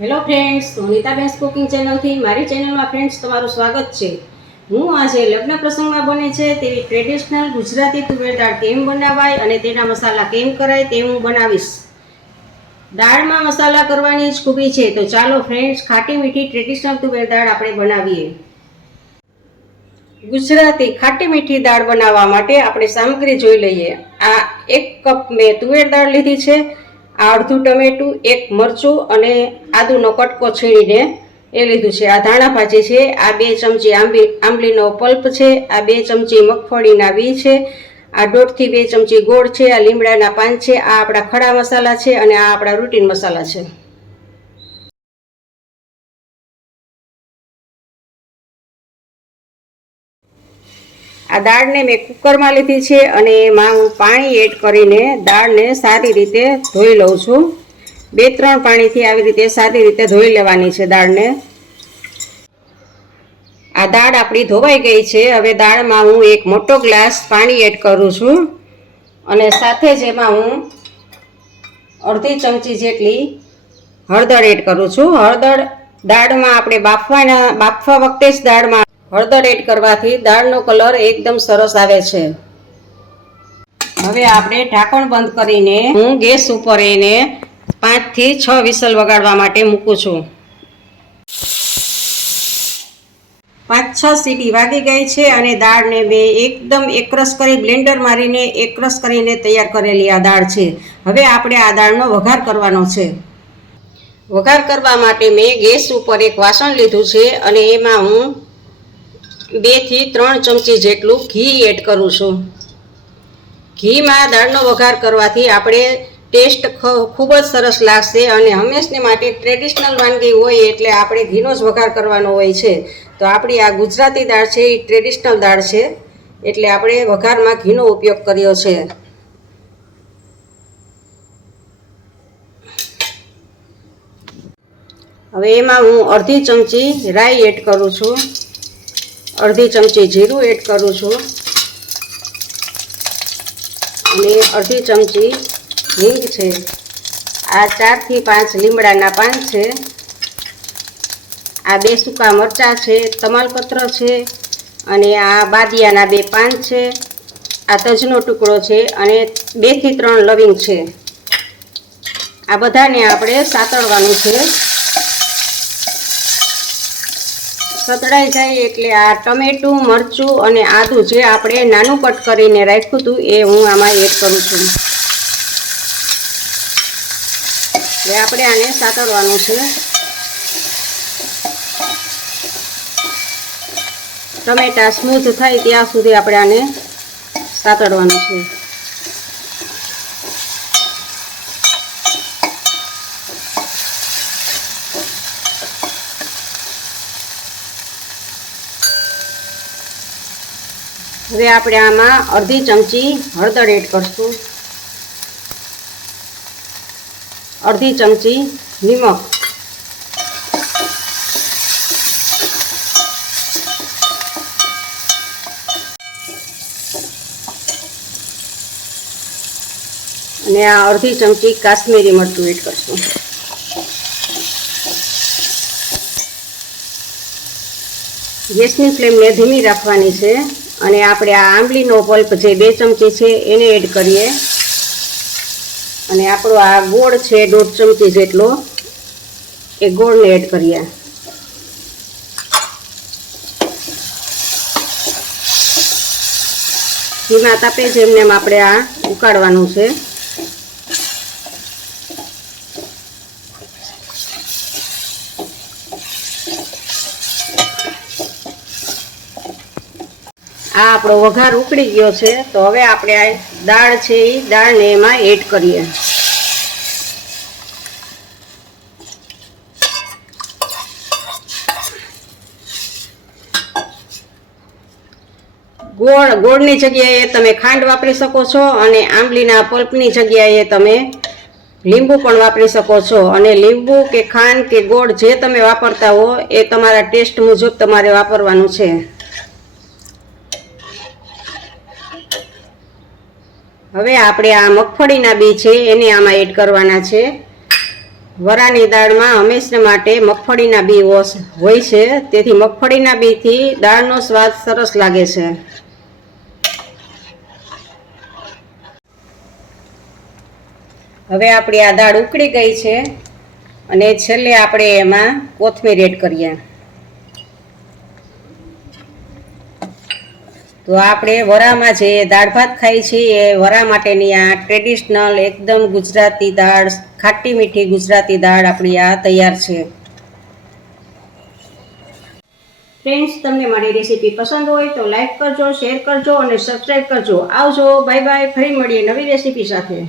Hello friends, Nitaben cooking ચેનલથી મારી ચેનલમાં friends તમારું સ્વાગત છે। હું આજે લગ્ન પ્રસંગમાં બને છે તેવી ટ્રેડિશનલ ગુજરાતી તુવેર દાળ કેમ બનાવાય અને તેના મસાલા કેમ કરાય તે હું બનાવીશ। દાળમાં મસાલા કરવાની જ ખૂબી છે, તો ચાલો ફ્રેન્ડ્સ ખાટી મીઠી ટ્રેડિશનલ તુવેર દાળ આપણે બનાવીએ। ગુજરાતી ખાટી મીઠી દાળ બનાવવા માટે આપણે સામગ્રી જોઈ લઈએ। આ 1 કપ મેં તુવેર દાળ લીધી છે, અડધું ટમેટું, 1 મરચું અને આદુનો કટકો છીણીને એ લીધું છે। આ ધાણા ભાજી છે, આ 2 ચમચી આંબલીનો પલ્પ છે, આ 2 ચમચી મગફળીના બી છે, આ 1.5 થી 2 ચમચી ગોળ છે, આ લીમડાના પાન છે, આ આપણા ખડા મસાલા છે અને આ આપણા રૂટીન મસાલા છે। આ દાળને મેં કુકરમાં લીધી છે અને એમાં હું પાણી એડ કરીને દાળને સારી રીતે ધોઈ લઉં છું। 2-3 પાણીથી આવી રીતે સારી રીતે ધોઈ લેવાની છે દાળને। આ દાળ આપણી ધોવાઈ ગઈ છે। હવે દાળમાં હું 1 મોટો ગ્લાસ પાણી એડ કરું છું અને સાથે જ એમાં હું અડધી ચમચી જેટલી હળદર એડ કરું છું। હળદર દાળમાં આપણે બાફવા વખતે જ દાળમાં હળદર એડ કરવાથી દાળનો કલર એકદમ સરસ આવે છે। હવે આપણે ઢાંકણ બંધ કરીને હું ગેસ ઉપર એને 5 થી 6 વિસલ વગાડવા માટે મૂકું છું। 5-6 સીટી વાગી ગઈ છે અને દાળને મેં એકદમ એકરસ કરી બ્લેન્ડર મારીને એકરસ કરીને તૈયાર કરેલી આ દાળ છે। હવે આપણે આ દાળનો વઘાર કરવાનો છે। વઘાર કરવા માટે મેં ગેસ ઉપર એક વાસણ લીધું છે અને એમાં હું 2 થી 3 ચમચી જેટલું ઘી એડ કરું છું। ઘીમાં દાળનો વઘાર કરવાથી આપણે ટેસ્ટ ખૂબ જ સરસ લાગશે અને હંમેશને માટે ટ્રેડિશનલ વાનગી હોય એટલે આપણે ઘીનો જ વઘાર કરવાનો હોય છે। તો આપણી આ ગુજરાતી દાળ છે એ ટ્રેડિશનલ દાળ છે એટલે આપણે વઘારમાં ઘીનો ઉપયોગ કર્યો છે। હવે એમાં હું અડધી ચમચી રાઈ એડ કરું છું, અડધી ચમચી જીરું એડ કરું છું અને અડધી ચમચી હિંગ છે। આ 4 થી 5 લીમડાના પાન છે, આ 2 સૂકા મરચાં છે, તમાલપત્ર છે અને આ બાદિયાના 2 પાન છે, આ તજનો ટુકડો છે અને 2 થી 3 લવિંગ છે। આ બધાને આપણે સાતળવાનું છે। સતળાઈ જાય એટલે આ ટમેટું, મરચું અને આદું જે આપણે નાનું કટ કરીને રાખ્યું હતું એ હું આમાં એડ કરું છું। એટલે આપણે આને સાતળવાનું છે। ટમેટા સ્મૂથ થાય ત્યાં સુધી આપણે આને સાતળવાનું છે। હવે આપણે આમાં અડધી ચમચી હળદર એડ કરશું, અડધી ચમચી નિમક, અને આ અડધી ચમચી કાશ્મીરી મરચું એડ કરશું। ગેસની ફ્લેમને ધીમી રાખવાની છે અને આપણે આ આંબલીનો પલ્પ જે 2 ચમચી છે એને એડ કરીએ અને આપણો આ ગોળ છે 1.5 ચમચી જેટલો એ ગોળને એડ કરીએ। ધીમા તાપે જ એમને આપણે આ ઉકાળવાનું છે। આ આપણો વઘાર ઉકળી ગયો છે, તો હવે આપણે આ દાળ છે એ દાળને એમાં એડ કરીએ। ગોળની જગ્યાએ તમે ખાંડ વાપરી શકો છો અને આંબલીના પલ્પની જગ્યાએ તમે લીંબુ પણ વાપરી શકો છો અને લીંબુ કે ખાંડ કે ગોળ જે તમે વાપરતા હો એ તમારા ટેસ્ટ મુજબ તમારે વાપરવાનું છે। હવે આપણે આ મગફળીના બી છે એને આમાં એડ કરવાના છે। વરાની દાળમાં હંમેશા માટે મગફળીના બી હોય છે, તેથી મગફળીના બીથી દાળનો સ્વાદ સરસ લાગે છે. હવે આપણી આ દાળ ઉકળી ગઈ છે અને છેલ્લે આપણે એમાં કોથમીર એડ કરીએ. તો આપણે વરામાં જે દાળ ભાત ખાઈ છીએ એ વરા માટેની આ ટ્રેડિશનલ એકદમ ગુજરાતી દાળ, ખાટી મીઠી ગુજરાતી દાળ આપણી આ તૈયાર છે. ફ્રેન્ડ્સ, તમને મારી રેસીપી પસંદ હોય તો લાઈક કરજો, શેર કરજો અને સબસ્ક્રાઈબ કરજો. આવજો, બાય બાય. ફરી મળીએ નવી રેસીપી સાથે.